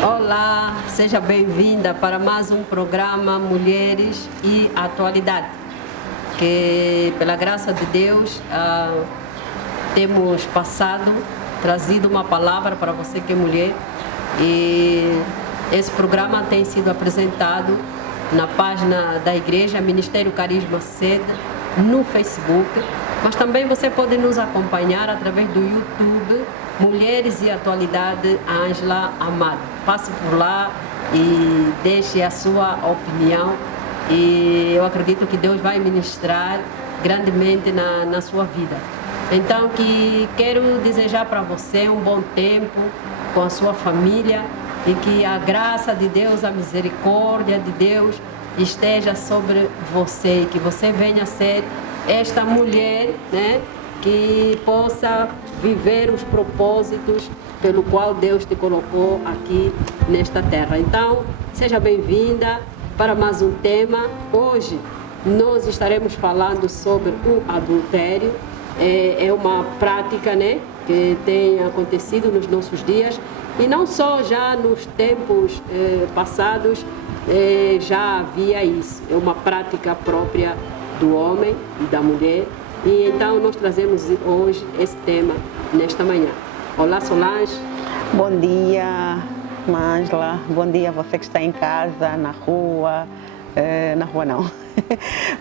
Olá, seja bem-vinda para mais um programa Mulheres e Atualidade, que pela graça de Deus temos trazido uma palavra para você que é mulher, e esse programa tem sido apresentado na página da Igreja Ministério Carisma Sede, no Facebook, mas também você pode nos acompanhar através do YouTube, Mulheres e Atualidade Ângela Amado. Passe por lá e deixe a sua opinião, e eu acredito que Deus vai ministrar grandemente na sua vida. Então, quero desejar para você um bom tempo com a sua família, e que a graça de Deus, a misericórdia de Deus esteja sobre você, que você venha a ser esta mulher, né, que possa viver os propósitos pelo qual Deus te colocou aqui nesta terra. Então, seja bem-vinda para mais um tema. Hoje nós estaremos falando sobre o adultério. É uma prática, né, que tem acontecido nos nossos dias, e não só já nos tempos passados já havia isso. É uma prática própria do homem e da mulher, e então nós trazemos hoje esse tema nesta manhã. Olá, Solange. Bom dia, Ângela. Bom dia a você que está em casa, na rua não.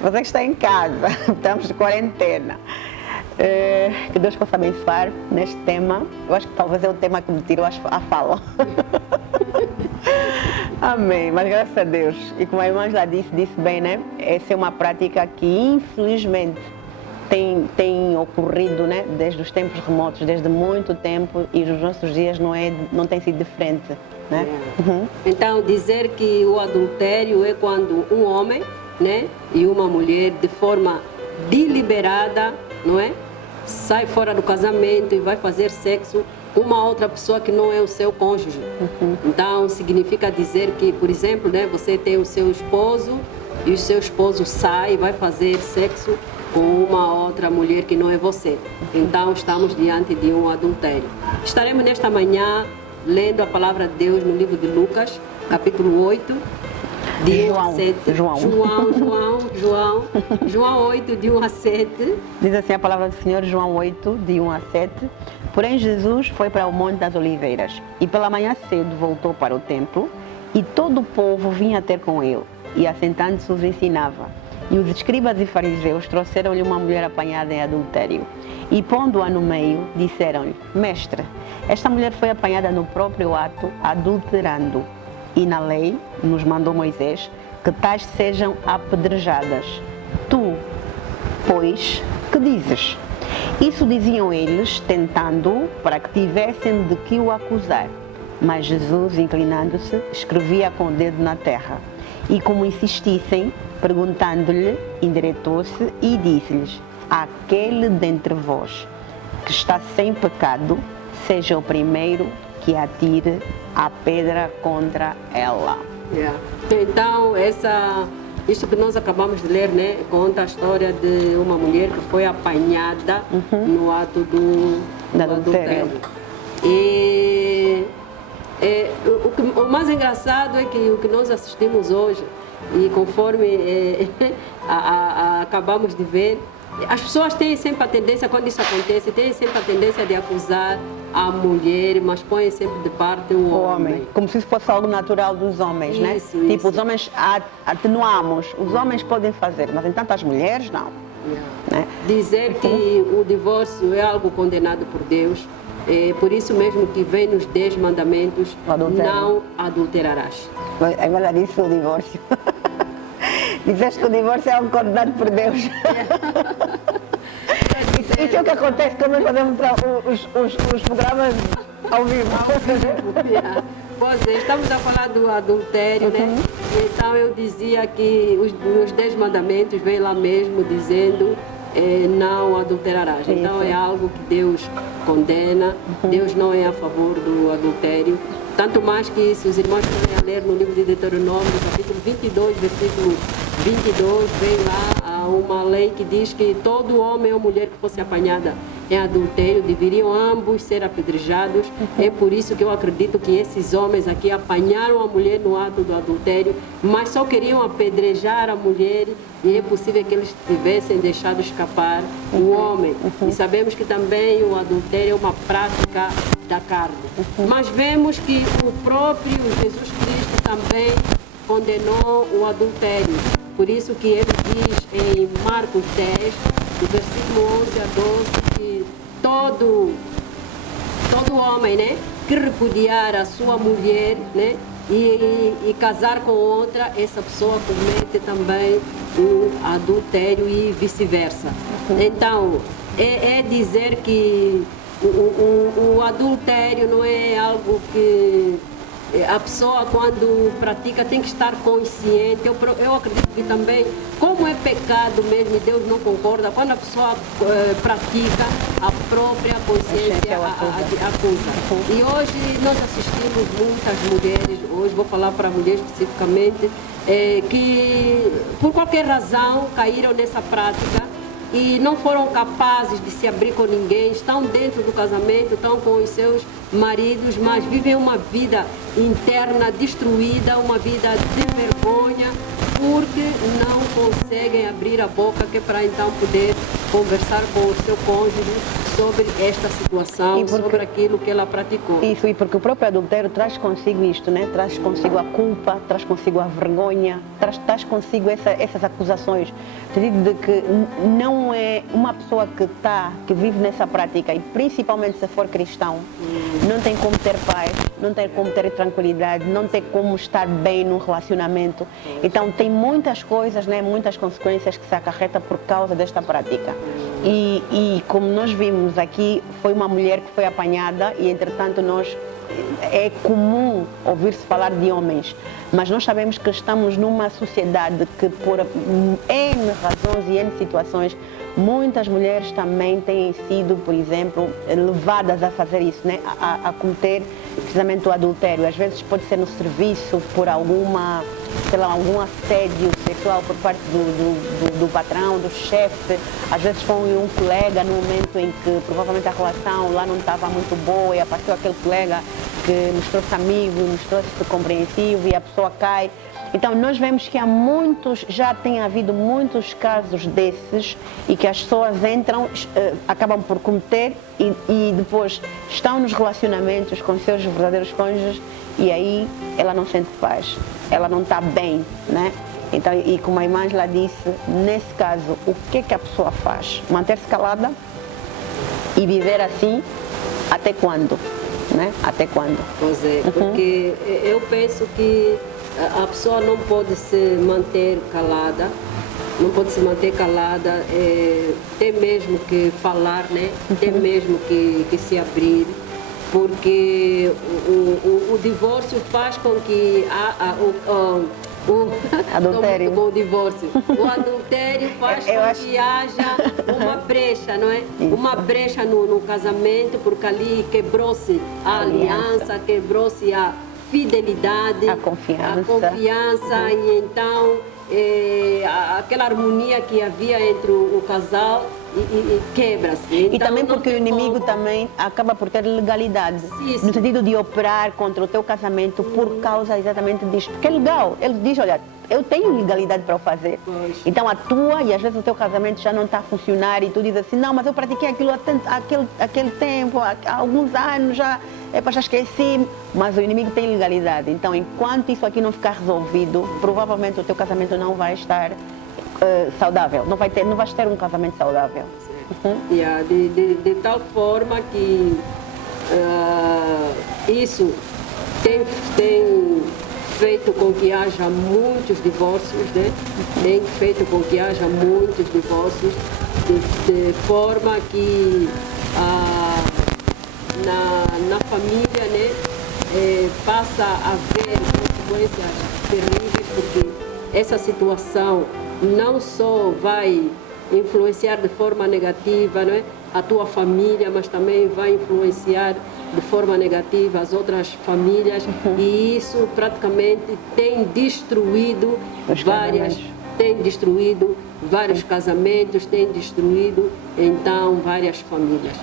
Você que está em casa, estamos de quarentena. Que Deus possa abençoar neste tema. Eu acho que talvez é o tema que me tirou a fala. Amém, mas graças a Deus. E como a irmã já disse bem, né? Essa é uma prática que infelizmente tem ocorrido, né? Desde os tempos remotos, desde muito tempo, e nos nossos dias não tem sido diferente, né? Uhum. Então, dizer que o adultério é quando um homem, né, e uma mulher, de forma deliberada, não é, sai fora do casamento e vai fazer sexo com uma outra pessoa que não é o seu cônjuge. Uhum. Então, significa dizer que, por exemplo, né, você tem o seu esposo e o seu esposo sai e vai fazer sexo com uma outra mulher que não é você. Então, estamos diante de um adultério. Estaremos nesta manhã lendo a palavra de Deus no livro de Lucas, capítulo 8, de 1 a 7. João 8, de 1 a 7. Diz assim a palavra do Senhor, João 8, de 1 a 7. Porém, Jesus foi para o Monte das Oliveiras, e pela manhã cedo voltou para o templo, e todo o povo vinha ter com ele, e assentando-se os ensinava. E os escribas e fariseus trouxeram-lhe uma mulher apanhada em adultério, e pondo-a no meio, disseram-lhe: Mestre, esta mulher foi apanhada no próprio ato, adulterando. E na lei nos mandou Moisés que tais sejam apedrejadas. Tu, pois, que dizes? Isso diziam eles, tentando-o, para que tivessem de que o acusar. Mas Jesus, inclinando-se, escrevia com o dedo na terra. E como insistissem, perguntando-lhe, endireitou-se e disse-lhes: Aquele dentre vós que está sem pecado, seja o primeiro que atire a pedra contra ela. Então, isto que nós acabamos de ler, né, conta a história de uma mulher que foi apanhada no ato do adultério. E o mais engraçado é que o que nós assistimos hoje, e conforme acabamos de ver, as pessoas têm sempre a tendência, quando isso acontece, têm sempre a tendência de acusar a mulher, mas põem sempre de parte o homem. Como se isso fosse algo natural dos homens, né? Tipo, os homens atenuamos, os homens podem fazer, mas entanto as mulheres não. Né? Dizer que o divórcio é algo condenado por Deus, é por isso mesmo que vem nos 10 mandamentos, não adulterarás. Agora disse o divórcio. Dizeste que o divórcio é algo condenado por Deus. Isso é o que acontece quando nós fazemos os programas ao vivo. Pois é, estamos a falar do adultério, né? Então eu dizia que os 10 mandamentos vem lá mesmo dizendo não adulterarás. Então é algo que Deus condena, Deus não é a favor do adultério. Tanto mais que, se os irmãos forem a ler no livro de Deuteronômio, capítulo 22, versículo 22, vem lá uma lei que diz que todo homem ou mulher que fosse apanhada em adultério, deveriam ambos ser apedrejados. É por isso que eu acredito que esses homens aqui apanharam a mulher no ato do adultério, mas só queriam apedrejar a mulher, e é possível que eles tivessem deixado escapar o homem. E sabemos que também o adultério é uma prática da carne. Mas vemos que o próprio Jesus Cristo também condenou o adultério. Por isso que ele diz em Marcos 10, do versículo 11 a 12, que todo homem, né, que repudiar a sua mulher, né, e casar com outra, essa pessoa comete também o adultério e vice-versa. Então, é dizer que o adultério não é algo que a pessoa, quando pratica, tem que estar consciente. Eu acredito que também, como é pecado mesmo e Deus não concorda, quando a pessoa pratica, a própria consciência acusa. E hoje nós assistimos muitas mulheres, hoje vou falar para mulheres especificamente, que por qualquer razão caíram nessa prática e não foram capazes de se abrir com ninguém, estão dentro do casamento, estão com os seus maridos, mas vivem uma vida interna destruída, uma vida de vergonha, porque não conseguem abrir a boca, que é para então poder conversar com o seu cônjuge sobre esta situação, sobre aquilo que ela praticou. Isso, e porque o próprio adultério traz consigo isto, né? Traz consigo a culpa, traz consigo a vergonha, traz consigo essas acusações, de que não é uma pessoa que vive nessa prática, e principalmente se for cristão, não tem como ter paz, não tem como ter tranquilidade, não tem como estar bem num relacionamento. Então tem muitas coisas, né? Muitas consequências que se acarreta por causa desta prática. E como nós vimos aqui, foi uma mulher que foi apanhada e, entretanto, é comum ouvir-se falar de homens, mas nós sabemos que estamos numa sociedade que, por N razões e N situações, muitas mulheres também têm sido, por exemplo, levadas a fazer isso, né? A cometer precisamente o adultério. Às vezes pode ser no serviço, por algum assédio sexual por parte do patrão, do chefe. Às vezes foi um colega no momento em que provavelmente a relação lá não estava muito boa e apareceu aquele colega que mostrou-se amigo, mostrou-se compreensivo e a pessoa cai. Então nós vemos que já tem havido muitos casos desses e que as pessoas entram, acabam por cometer e depois estão nos relacionamentos com seus verdadeiros cônjuges e aí ela não sente paz, ela não está bem, né? Então, e como a irmã lá disse, nesse caso, o que a pessoa faz? Manter-se calada e viver assim até quando? Né? Até quando? Pois é, porque eu penso que a pessoa não pode se manter calada, tem mesmo que falar, né? Tem mesmo que se abrir, porque o divórcio faz com que adultério. O divórcio. O adultério faz com que haja uma brecha, não é? Isso. Uma brecha no casamento, porque ali quebrou-se a aliança, quebrou-se a fidelidade, a confiança. E então aquela harmonia que havia entre o casal quebra-se. Então, e também porque o inimigo também acaba por ter legalidade, no sentido de operar contra o teu casamento por causa exatamente disto. Porque é legal, ele diz, olha, eu tenho legalidade para o fazer. Pois. Então atua e às vezes o teu casamento já não está a funcionar e tu dizes assim, não, mas eu pratiquei aquilo aquele tempo, há alguns anos já esqueci, mas o inimigo tem legalidade. Então enquanto isso aqui não ficar resolvido, provavelmente o teu casamento não vai estar saudável, não vais ter um casamento saudável. De tal forma que isso tem feito com que haja muitos divórcios, né? Tem feito com que haja muitos divórcios, de forma que na família, né, passa a haver consequências terríveis, porque essa situação não só vai influenciar de forma negativa, não é, a tua família, mas também vai influenciar de forma negativa as outras famílias, e isso praticamente tem destruído tem destruído vários casamentos, tem destruído, então, várias famílias.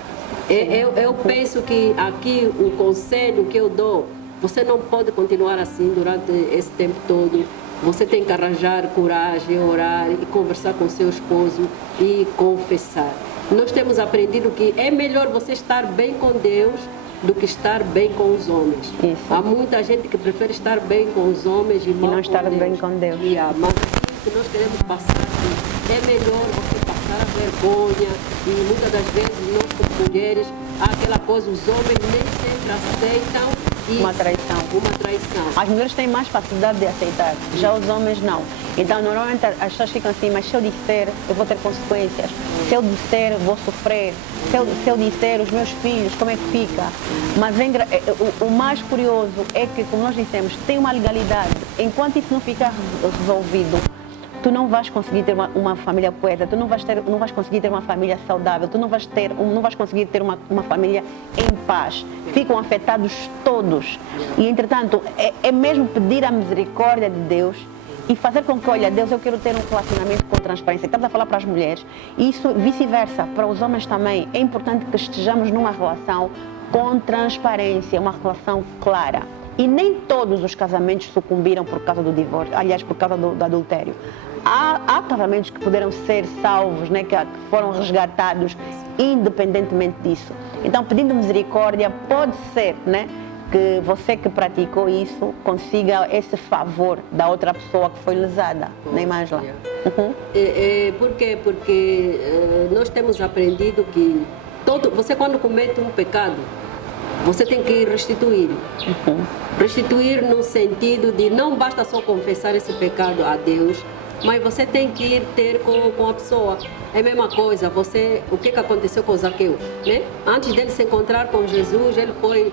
Eu penso que aqui o conselho que eu dou, você não pode continuar assim durante esse tempo todo. Você tem que arranjar coragem, orar e conversar com seu esposo e confessar. Nós temos aprendido que é melhor você estar bem com Deus do que estar bem com os homens. Isso. Há muita gente que prefere estar bem com os homens e mal não estar com Deus. bem com Deus. Mas aquilo que nós queremos passar aqui, é melhor você passar a vergonha, e muitas das vezes nós como mulheres, há aquela coisa, os homens nem sempre aceitam uma traição. Uma traição. As mulheres têm mais facilidade de aceitar, já os homens não. Então, normalmente as pessoas ficam assim, mas se eu disser, eu vou ter consequências. Se eu disser, vou sofrer. Se eu disser, os meus filhos, como é que fica? Mas o mais curioso é que, como nós dissemos, tem uma legalidade. Enquanto isso não ficar resolvido, tu não vais conseguir ter uma família coesa, tu não vais conseguir ter uma família saudável, tu não vais conseguir ter uma família em paz. Ficam afetados todos. E, entretanto, é mesmo pedir a misericórdia de Deus e fazer com que, olha, Deus, eu quero ter um relacionamento com transparência. Estamos a falar para as mulheres, e isso vice-versa, para os homens também. É importante que estejamos numa relação com transparência, uma relação clara. E nem todos os casamentos sucumbiram por causa do divórcio, aliás, por causa do adultério. Há casamentos que puderam ser salvos, né, que foram resgatados independentemente disso. Então, pedindo misericórdia, pode ser, né, que você que praticou isso consiga esse favor da outra pessoa que foi lesada, não é, Ângela? Por quê? Porque nós temos aprendido que você quando comete um pecado, você tem que restituir. Restituir no sentido de não basta só confessar esse pecado a Deus, mas você tem que ir ter com a pessoa. É a mesma coisa, o que aconteceu com Zaqueu, né? Antes dele se encontrar com Jesus, ele foi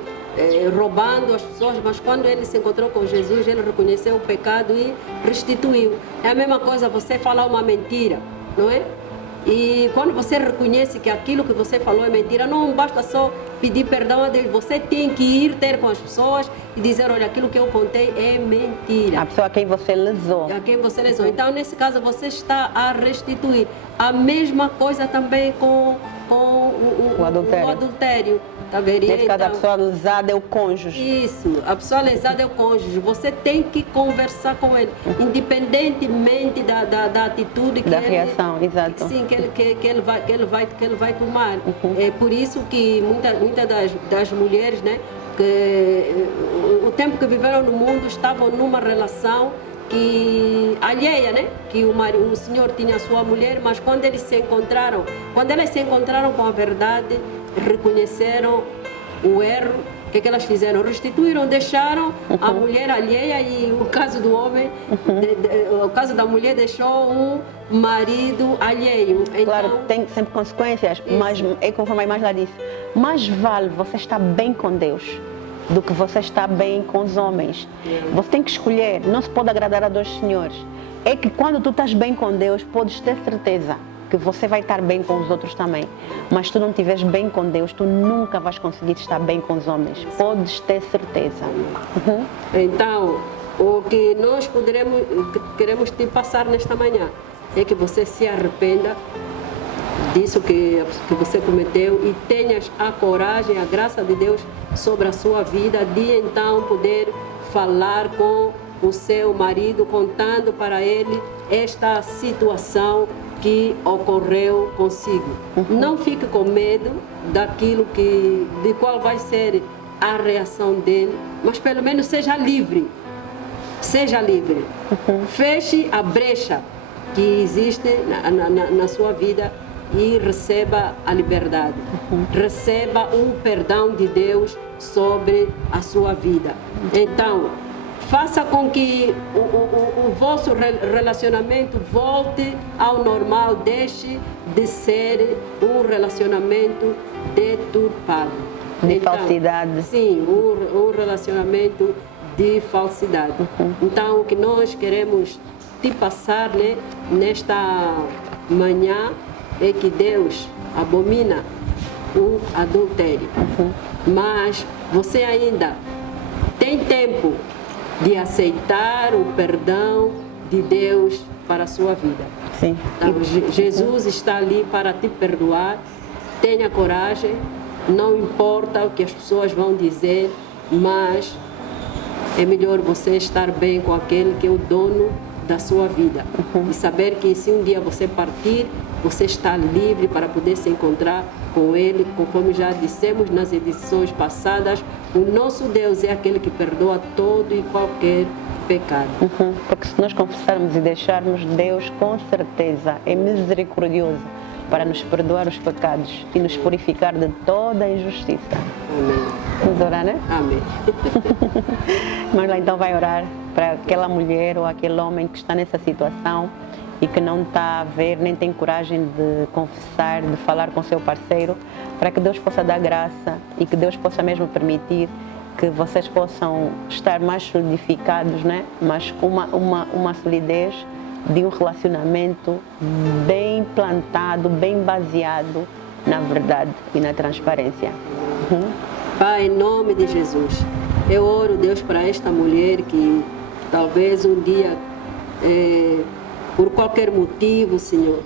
roubando as pessoas, mas quando ele se encontrou com Jesus, ele reconheceu o pecado e restituiu. É a mesma coisa você falar uma mentira, não é? E quando você reconhece que aquilo que você falou é mentira, não basta só pedir perdão a Deus, você tem que ir ter com as pessoas e dizer, olha, aquilo que eu contei é mentira. A pessoa a quem você lesou. A quem você lesou. Então, nesse caso, você está a restituir. A mesma coisa também com o adultério. Tá vendo? Nesse caso, a pessoa lesada é o cônjuge. Isso, a pessoa lesada é o cônjuge. Você tem que conversar com ele, independentemente da atitude que da reação, exato. Sim, que ele vai tomar. É por isso que muitas das mulheres, né, que o tempo que viveram no mundo estavam numa relação alheia, né? Que o Senhor tinha a sua mulher, mas quando elas se encontraram com a verdade, reconheceram o erro, o que elas fizeram? Restituíram, deixaram a mulher alheia, e o caso do homem, o caso da mulher deixou o marido alheio. Então, claro, tem sempre consequências, isso. Mas é conforme a imagem lá disse, mais vale você estar bem com Deus do que você estar bem com os homens. Você tem que escolher, não se pode agradar a dois senhores. É que quando tu estás bem com Deus, podes ter certeza que você vai estar bem com os outros também. Mas se tu não estiveres bem com Deus, tu nunca vais conseguir estar bem com os homens. Podes ter certeza. Então, o que nós queremos te passar nesta manhã é que você se arrependa disso que você cometeu e tenhas a coragem, a graça de Deus sobre a sua vida, de então poder falar com o seu marido, contando para ele esta situação que ocorreu consigo. Não fique com medo daquilo de qual vai ser a reação dele, mas pelo menos seja livre. Seja livre. Feche a brecha que existe na sua vida e receba a liberdade. Receba o perdão de Deus sobre a sua vida. Então, faça com que o vosso relacionamento volte ao normal, deixe de ser um relacionamento deturpado. De falsidade. Sim, um relacionamento de falsidade. Então, o que nós queremos te passar, né, nesta manhã é que Deus abomina o adultério. Mas você ainda tem tempo de aceitar o perdão de Deus para a sua vida. Sim. Então, Jesus está ali para te perdoar. Tenha coragem, não importa o que as pessoas vão dizer, mas é melhor você estar bem com aquele que é o dono da sua vida. E saber que se um dia você partir, você está livre para poder se encontrar com Ele, conforme já dissemos nas edições passadas, o nosso Deus é aquele que perdoa todo e qualquer pecado. Porque se nós confessarmos e deixarmos, Deus com certeza é misericordioso para nos perdoar os pecados e nos purificar de toda a injustiça. Amém. Vamos orar, né? Amém. Mas lá então vai orar para aquela mulher ou aquele homem que está nessa situação e que não está a ver, nem tem coragem de confessar, de falar com seu parceiro, para que Deus possa dar graça e que Deus possa mesmo permitir que vocês possam estar mais solidificados, né? Mas com uma solidez de um relacionamento bem plantado, bem baseado na verdade e na transparência. Pai, em nome de Jesus, eu oro, Deus, para esta mulher que talvez um dia, por qualquer motivo, Senhor,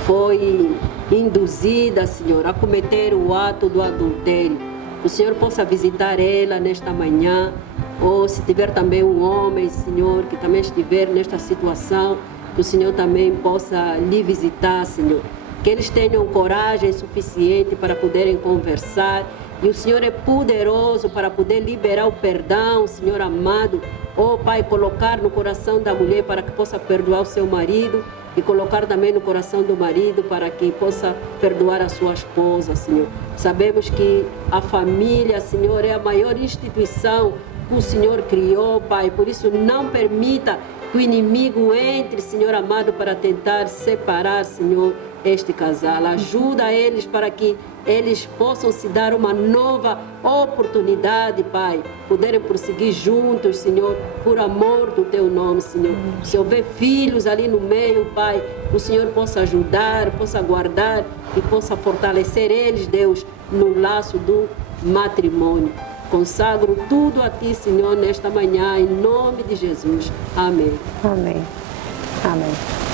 foi induzida, Senhor, a cometer o ato do adultério. O Senhor possa visitar ela nesta manhã, ou se tiver também um homem, Senhor, que também estiver nesta situação, que o Senhor também possa lhe visitar, Senhor. Que eles tenham coragem suficiente para poderem conversar. E o Senhor é poderoso para poder liberar o perdão, Senhor amado. Oh, Pai, colocar no coração da mulher para que possa perdoar o seu marido e colocar também no coração do marido para que possa perdoar a sua esposa, Senhor. Sabemos que a família, Senhor, é a maior instituição que o Senhor criou, Pai. Por isso, não permita que o inimigo entre, Senhor amado, para tentar separar, Senhor, este casal. Ajuda eles para que eles possam se dar uma nova oportunidade, Pai, poderem prosseguir juntos, Senhor, por amor do Teu nome, Senhor. Se houver filhos ali no meio, Pai, o Senhor possa ajudar, possa guardar e possa fortalecer eles, Deus, no laço do matrimônio. Consagro tudo a Ti, Senhor, nesta manhã, em nome de Jesus. Amém. Amém. Amém.